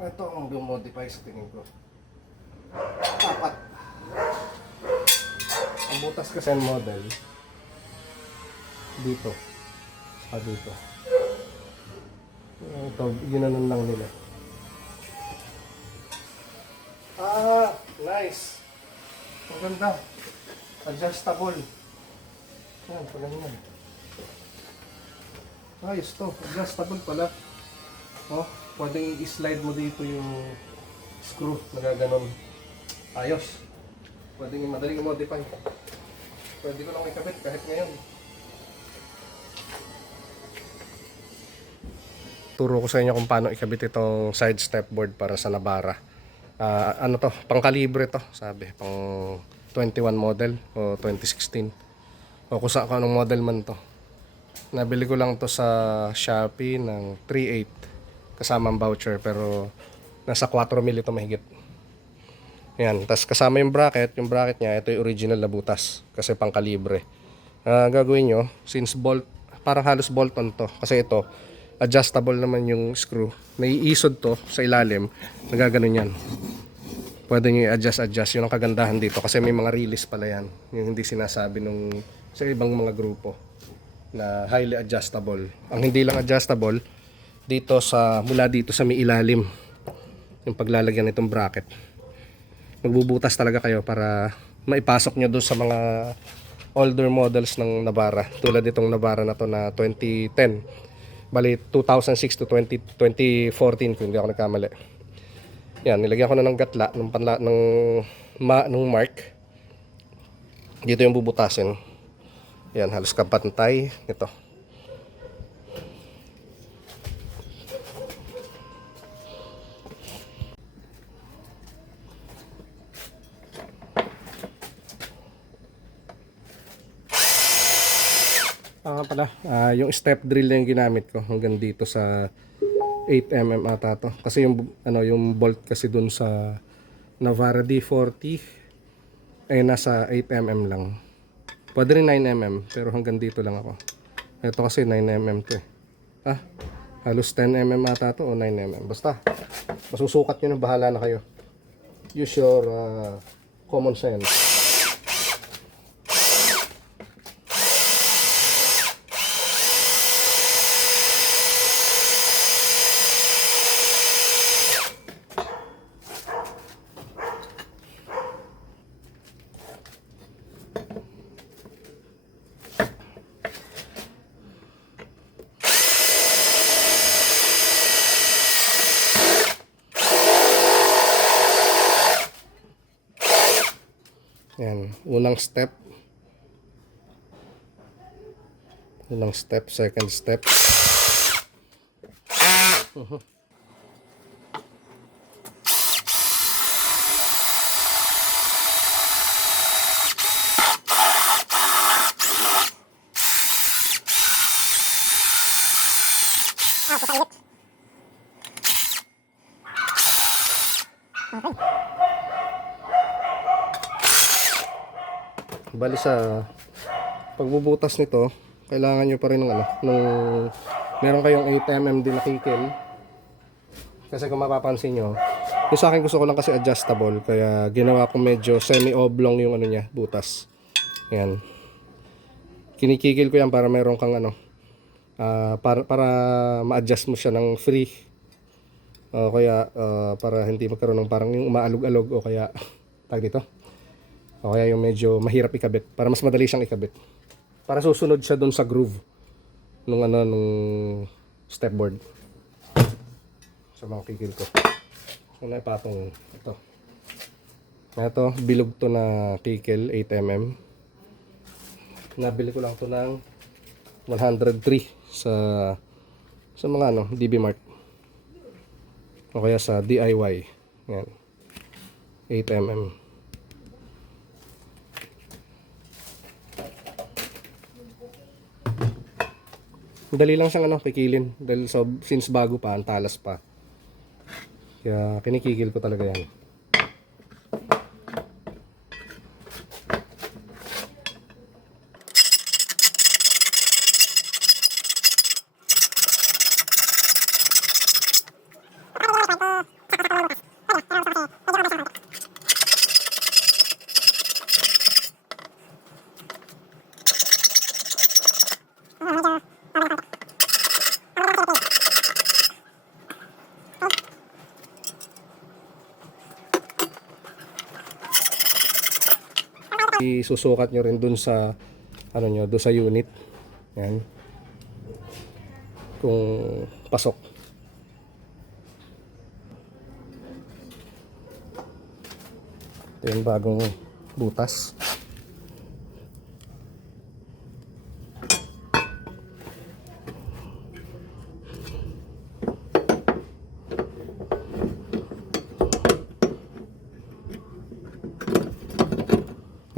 Ito ang modify sa tingin ko. Apat. Ang butas kasi ang model dito. Saka dito. Ito, ginanon lang nila. Ah, nice. Maganda. Adjustable. Yan, pala naman. Ayos to. Adjustable pala. Oh, pwedeng i-slide mo dito yung screw. Nagaganon. Ayos. Pwedeng madaling i-modify. Pwede ko lang ikabit kahit ngayon. Turo ko sa inyo kung paano ikabit itong side step board para sa Navara. Ano to? Pang kalibre to, sabi. Pang 21 model o 2016. O kung sa anong model man to. Nabili ko lang to sa Shopee ng 3.8 kasama ang voucher pero nasa 4,000 ito mahigit. Yan, tas kasama yung bracket niya, ito yung original na butas kasi pang kalibre. Gagawin nyo, since bolt, parang halos bolt-on to kasi ito adjustable naman yung screw. Naiisod to sa ilalim, nagaganon yan. Pwede nyo i-adjust. Yun ang kagandahan dito kasi may mga release pala yan. Yung hindi sinasabi nung sa ibang mga grupo na highly adjustable. Ang hindi lang adjustable dito mula dito sa may ilalim. Yung paglalagyan nitong bracket. Magbubutas talaga kayo para maipasok nyo doon sa mga older models ng Navara. Tulad itong Navara na to na 2010. Bali 2006 to 2014 kung hindi ako nagkamali. Yan, nilagyan ko na ng gatla ng mark. Dito yung bubutasin. Yan, halos kapantay ito. Yung step drill na yung ginamit ko hanggang dito sa 8mm ata to. Kasi yung bolt kasi dun sa Navara D40 ay nasa 8mm lang. Pwede rin 9mm pero hanggang dito lang ako. Ito kasi 9mm to eh. Halos 10mm ata to o 9mm. Basta masusukat nyo na, bahala na kayo. Use your common sense. Yan, unang step, second step. Bali sa pagbubutas nito, kailangan nyo pa rin ng meron kayong 8mm din na kikil. Kasi kung mapapansin nyo, yung sa akin gusto ko lang kasi adjustable, kaya ginawa ko medyo semi-oblong yung niya, butas. Yan. Kinikikil ko yan para meron kang para ma-adjust mo siya ng free. Kaya para hindi magkaroon ng parang yung umaalog-alog o kaya tag dito. O kaya yung medyo mahirap ikabit para mas madali siyang ikabit. Para susunod siya doon sa groove nung step board. Sa mga kikil ko. So naipatong ito. Ito, bilog to na kikil 8mm. Nabili ko lang to ng 103 sa mga DB Mart. O kaya sa DIY. Yan. 8mm. Dali lang siyang kikilin dahil since bago pa, ang talas pa. Kaya kinikikil ko talaga yan. Isusukat nyo rin dun sa ano nyo, dun sa unit. Yan. Kung pasok. Ito yung bagong butas.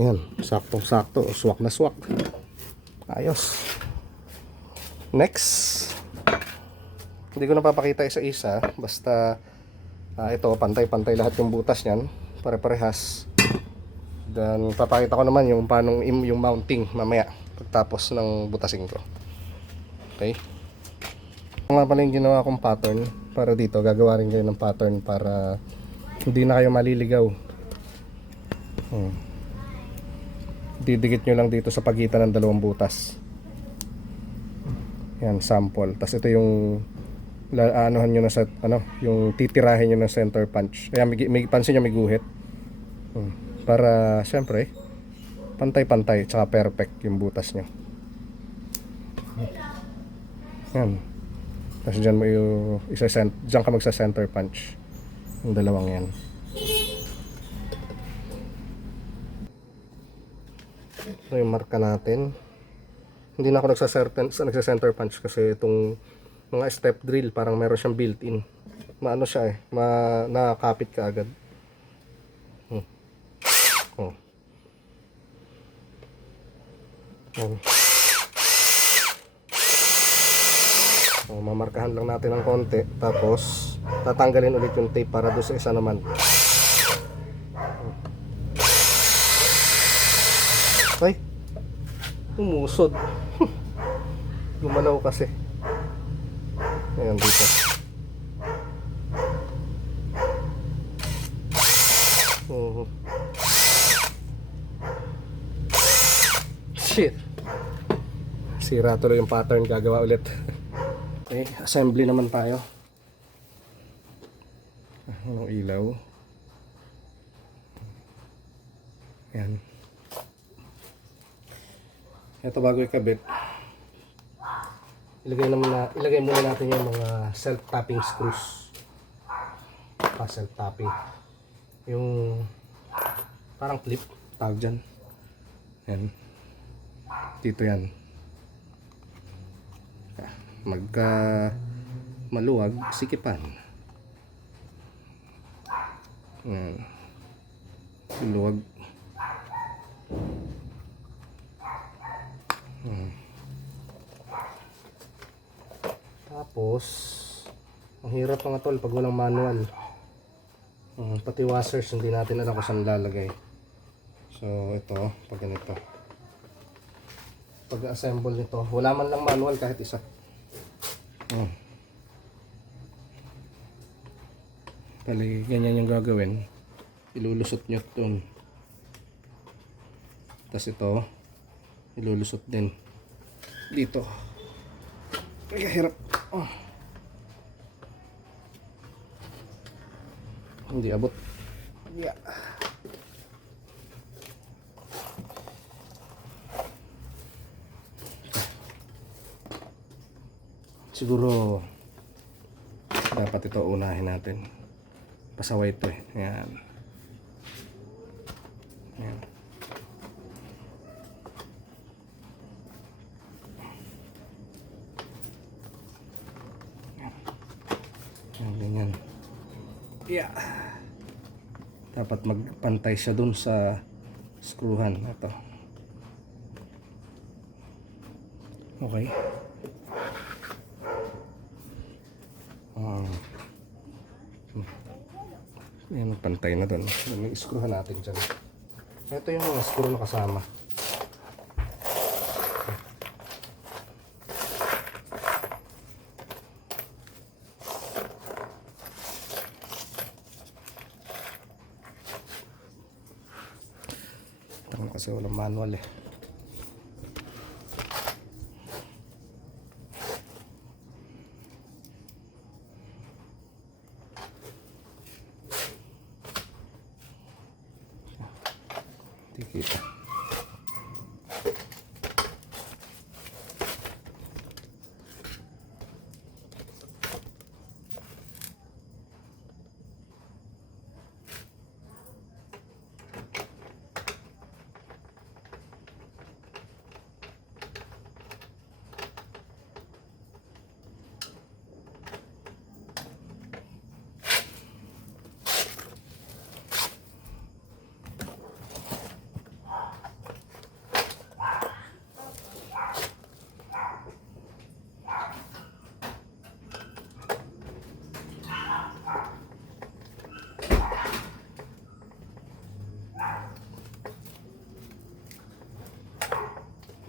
Ayan, saktong-sakto, swak na swak. Ayos. Next. Hindi ko napapakita isa-isa, basta ito, pantay-pantay lahat yung butas niyan, pare-parehas. Then papakita ko naman yung paano yung mounting mamaya pagtapos ng butasin ko. Okay? Ito nga pala yung ginawa kong pattern para dito, gagawa rin kayo ng pattern para hindi na kayo maliligaw. Didikit nyo lang dito sa pagitan ng dalawang butas. Yan, sample. Tapos ito yung anuhan nyo na sa yung titirahin nyo ng center punch. Kaya may pansin nyo may guhit. Para syempre pantay-pantay tsaka perfect yung butas nyo. Yan. Tapos dyan mo yung dyan ka magsa center punch. Yung dalawang yan. Ito yung marka natin. Hindi na ako nagsa-center punch kasi itong mga step drill parang meron siyang built-in. Maano siya nakakapit ka agad. Mamarkahan lang natin ng konti tapos tatanggalin ulit yung tape para doon sa isa naman. Ay, umusod. Gumalaw kasi. Ayan dito. Shit. Sira tuloy yung pattern, gagawa ulit. Okay, assembly naman tayo. Anong ilaw? Ayan. Ito bago ikabit, ilagay muna natin yung mga self-tapping screws. Self-tapping. Yung parang clip, tawag dyan. Yan. Dito yan. Magka maluwag, sikipan. Yan. Maluwag. Tapos ang hirap mga tol pag walang manual. Pati washers hindi natin alam kung saan lalagay. So ito, pag ganito, pag assemble nito, wala man lang manual kahit isa. Pali ganyan yung gagawin, ilulusot nyo dun, tapos ito ilulusot din dito. Ay, hirap. Hindi abot. Yeah. Siguro dapat ito unahin natin. Pasaway ito eh. Ayan. Ayan. Ganyan. Yeah. Dapat magpantay siya dun sa screwhan. Ito. Okay. Yan, pantay na dun. May screwhan natin dyan. Ito yung mga screw na kasama. Kasi walang manual eh. Hindi kita.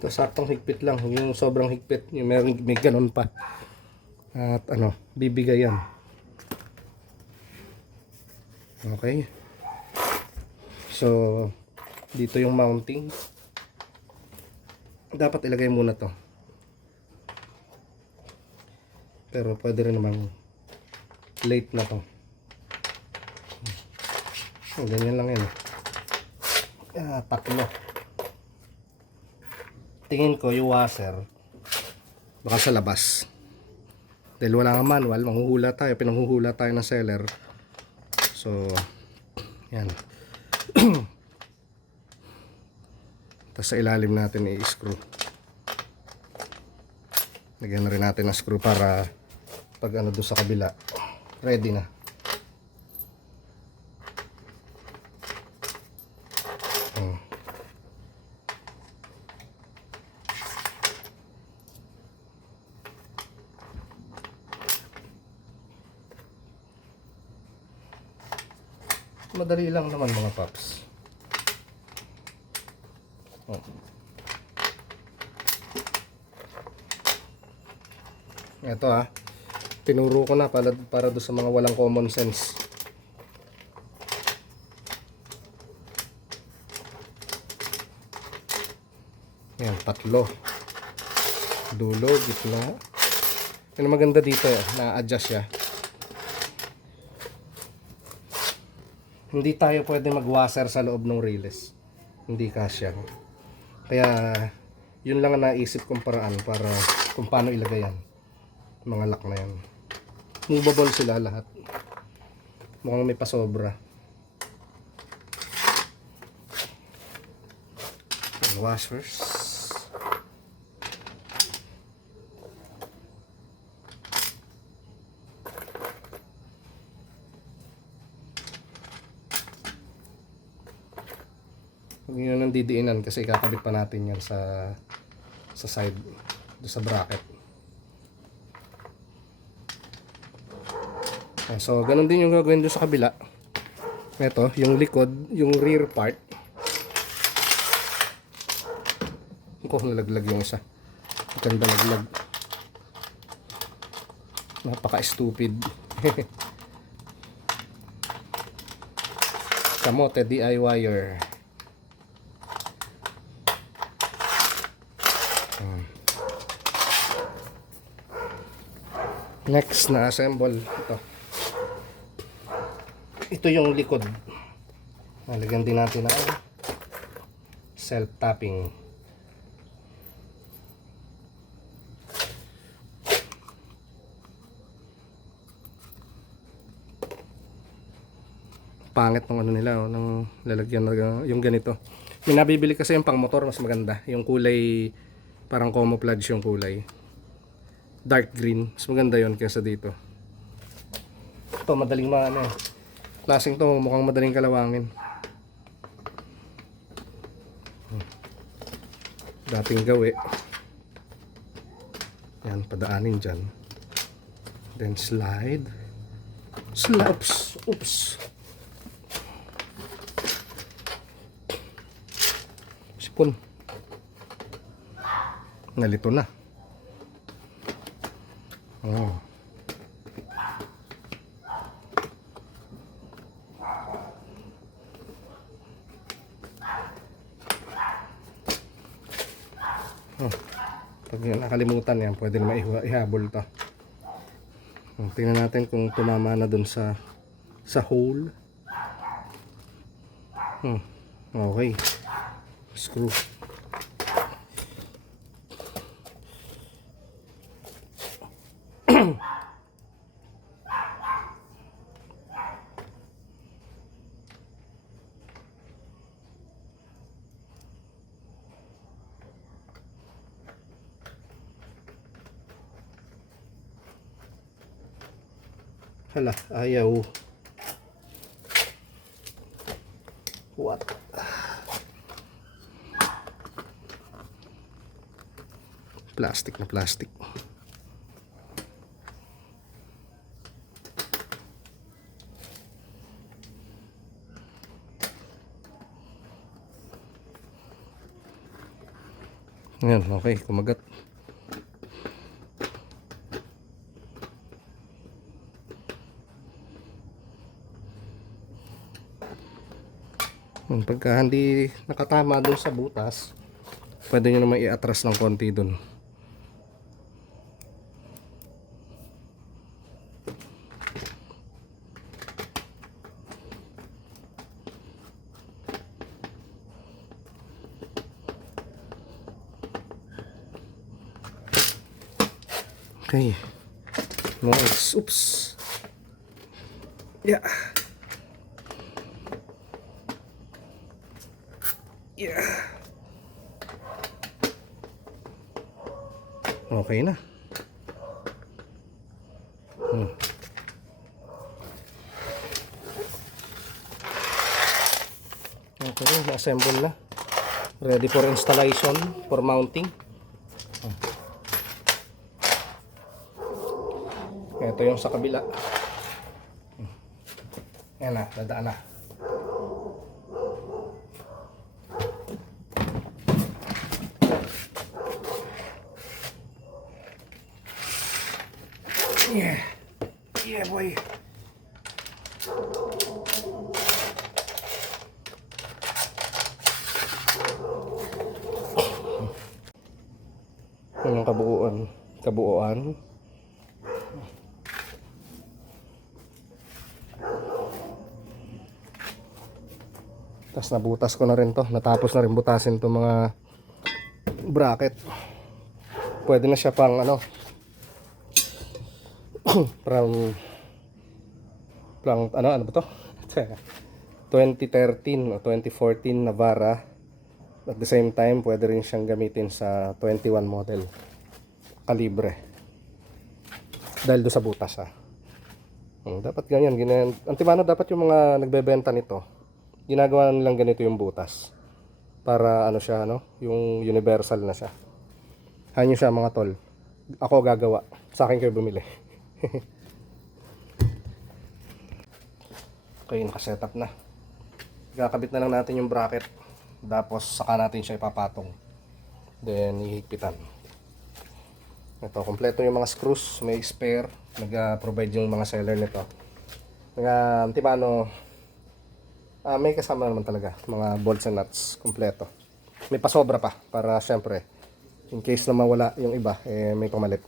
Ito, saktong higpit lang. Yung sobrang higpit, yung may ganun pa. At ano, bibigay yan. Okay. So, dito yung mounting. Dapat ilagay muna to. Pero pwede rin namang late na to. Ganyan lang yan. Tatlo. Tingin ko yung washer baka sa labas. Dahil wala nga manual, manghuhula tayo. Pinanghuhula tayo ng seller. So, yan. Tapos sa ilalim natin i-screw. Lagyan na rin natin ng screw para pag ano doon sa kabila, ready na. Madali lang naman mga paps. Ito tinuro ko na para do sa mga walang common sense. Yan, tatlo. Dulo, gitna. Yung maganda dito, na-adjust siya. Hindi tayo pwede mag-washer sa loob ng release. Hindi kasya. Kaya, yun lang ang naisip kong paraan para kung paano ilagay yan. Mga lock na yan. Movable sila lahat. Mukhang may pasobra. Washers. Huwag nyo nang didiinan kasi kakabit pa natin yan sa side, sa bracket. So, ganun din yung gagawin doon sa kabila. Ito, yung likod, yung rear part. Nalaglag yung isa. Ganda naglag. Napaka-stupid. Kamote DIYer. Next na assemble ito yung likod. Lagyan din natin ng self-tapping. Pangit ng ano nila, ng lalagyan na yung ganito. May nabibili kasi yung pang motor, mas maganda. Yung kulay parang camouflage yung kulay. Dark green, mas maganda yon kaysa dito. Ito madaling klaseng to, mukhang madaling kalawangin. Dating gawi. Yan, padaanin dyan. Then slide. Slaps. Oops. Sipon. Nalito na. Oh. Pag nakalimutan yan, pwede naman ihabol to. Tingnan natin kung tumama na dun sa hole. Okay. Screw. Hala, ayaw. What? Plastic na plastic. Ayan, okay, kumagat. Pagka hindi nakatama dun sa butas, pwede nyo naman i-atras ng konti dun. Okay. Nice. Oops. Yeah. Yeah. Okay na. Okay, na-assemble na. Ready for installation, for mounting. Ito yung sa kabila. Ayan na, dadaan na. Yeah. Yeah, boy. Yan ang kabuuan. Tapos nabutas ko na rin to. Natapos na rin butasin to mga bracket. Pwede na siya pang ano, ano ba to? 2013 o 2014 Navara. At the same time, pwede rin siyang gamitin sa 21 model kalibre. Dahil do sa butas dapat ganyan. Antimano, dapat yung mga nagbebenta nito, ginagawa nilang ganito yung butas. Para ano siya, yung universal na siya. Hanyo siya mga tol. Ako gagawa. Sa akin kayo bumili. Okay, nakasetup na. Kakabit na lang natin yung bracket. Tapos saka natin siya ipapatong. Then ihigpitan. Ito, kompleto yung mga screws. May spare. Nag-provide yung mga seller nito. Antimano, may kasama naman talaga. Mga bolts and nuts. Kompleto. May pasobra pa. Para syempre, in case na mawala yung iba, may pamalit.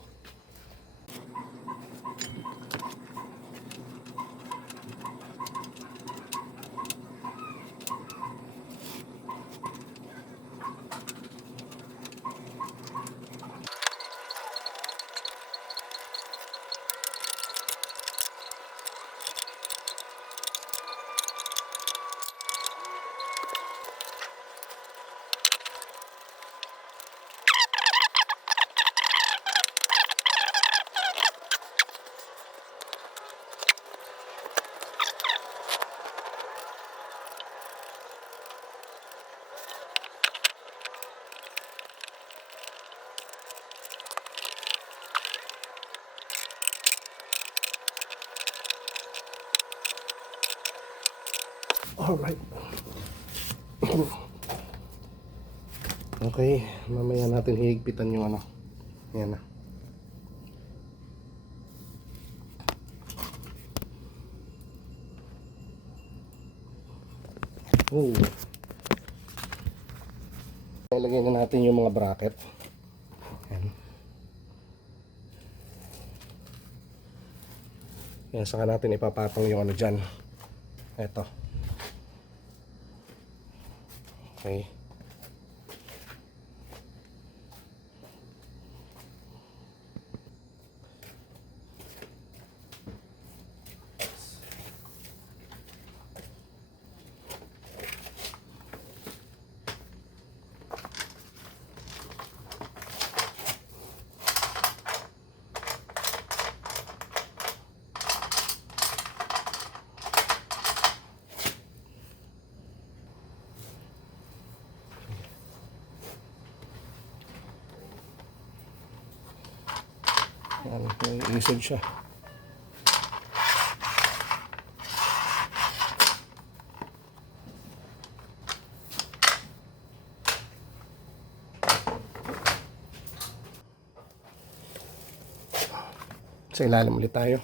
Alright. Okay, mamaya natin hihigpitan yung ano. Yan na. Ilagay na natin yung mga bracket. Yan. Yan, saka natin ipapatong yung ano dyan. Eto. Okay. Yan, may isog siya. Sa ilalim ulit tayo.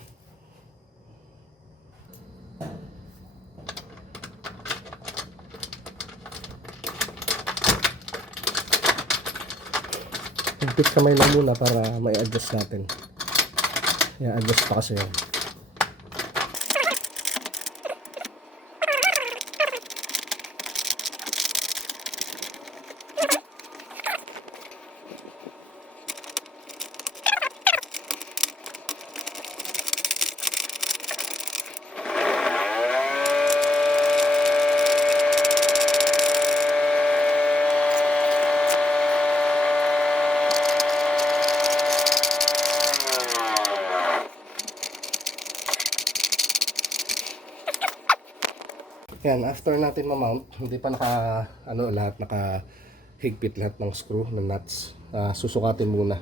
Higpit kamay lang muna para may adjust natin. I-adjust pa kasi yun. Yan, after natin ma-mount, hindi pa lahat naka-higpit lahat ng screw, ng nuts. Susukatin muna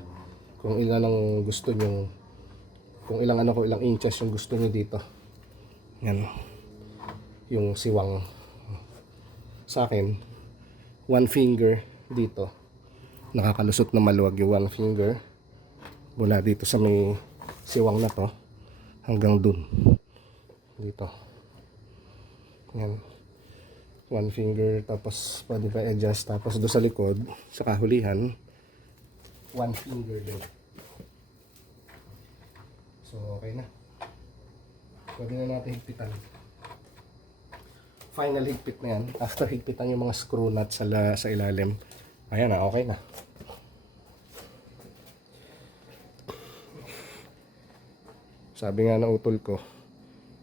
kung ilan ang gusto nyo, kung ilang inches yung gusto nyo dito. Yan, yung siwang. Sa akin, 1 finger dito. Nakakalusot na maluwag yung 1 finger. Mula dito sa may siwang na to, hanggang dun. Dito. Yan. 1 finger, tapos pwede pa adjust, tapos doon sa likod, sa kahulihan, 1 finger din. So, okay na. Pwede na natin higpitan. Final higpit na yan. After higpitan yung mga screw nuts sa ilalim, ayan na, okay na. Sabi nga ng utol ko,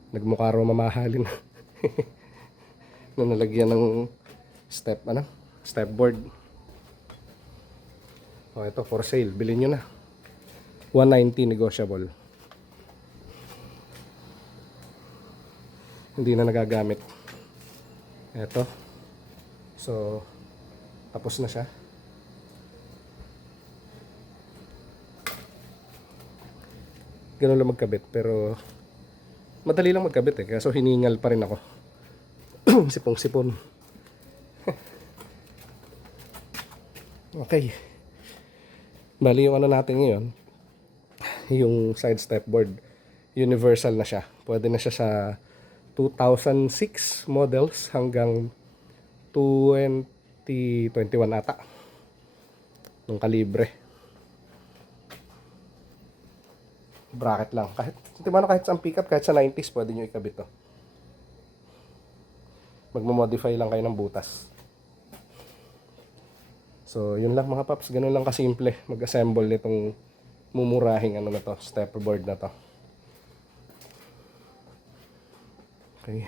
nagmukha raw mamahalin. Na nalagyan ng step board. Oh, ito for sale, bilhin nyo na. 190 negotiable. Hindi na nagagamit. Ito. So, tapos na siya. Ganun lang magkabit, pero madali lang magkabit eh, kaso hiningal pa rin ako. Sipong-sipon. Okay. Bali yung natin ngayon, yung side step board, universal na siya. Pwede na siya sa 2006 models hanggang 2021 ata. Nung kalibre. Bracket lang. Kahit sa pickup, kahit sa 90s, pwede nyo ikabit to. Magmo-modify lang kayo ng butas. So, yun lang mga paps. Ganun lang kasimple mag-assemble nitong mumurahing stepper board na to. Okay.